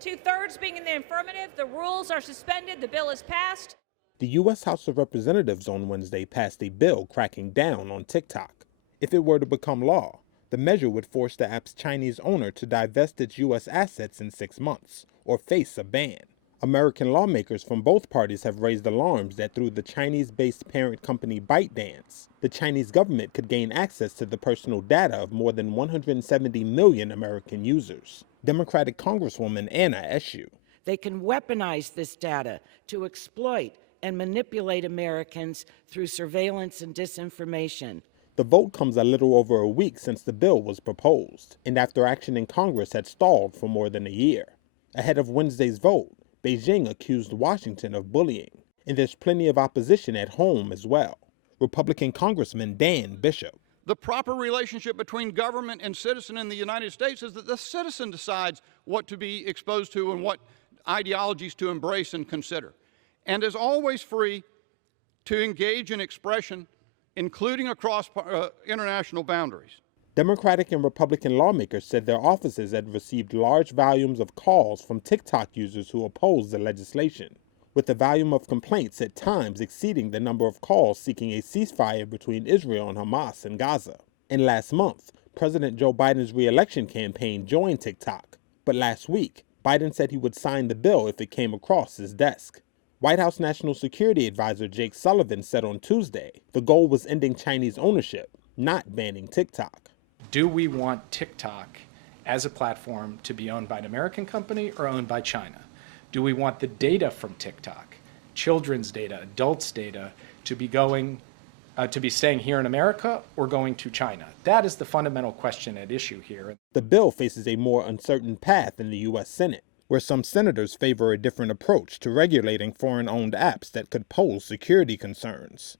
2/3 being in the affirmative, the rules are suspended, the bill is passed. The U.S. House of Representatives on Wednesday passed a bill cracking down on TikTok. If it were to become law, the measure would force the app's Chinese owner to divest its U.S. assets in 6 months, or face a ban. American lawmakers from both parties have raised alarms that through the Chinese-based parent company ByteDance, the Chinese government could gain access to the personal data of more than 170 million American users. Democratic Congresswoman Anna Eshoo. They can weaponize this data to exploit and manipulate Americans through surveillance and disinformation. The vote comes a little over a week since the bill was proposed, and after action in Congress had stalled for more than a year. Ahead of Wednesday's vote, Beijing accused Washington of bullying, and there's plenty of opposition at home as well. Republican Congressman Dan Bishop. The proper relationship between government and citizen in the United States is that the citizen decides what to be exposed to and what ideologies to embrace and consider, and is always free to engage in expression, including across international boundaries. Democratic and Republican lawmakers said their offices had received large volumes of calls from TikTok users who opposed the legislation, with the volume of complaints at times exceeding the number of calls seeking a ceasefire between Israel and Hamas in Gaza. And last month, President Joe Biden's re-election campaign joined TikTok, but last week, Biden said he would sign the bill if it came across his desk. White House National Security Advisor Jake Sullivan said on Tuesday the goal was ending Chinese ownership, not banning TikTok. Do we want TikTok as a platform to be owned by an American company or owned by China? Do we want the data from TikTok, children's data, adults' data, to be staying here in America or going to China? That is the fundamental question at issue here. The bill faces a more uncertain path in the U.S. Senate, where some senators favor a different approach to regulating foreign-owned apps that could pose security concerns.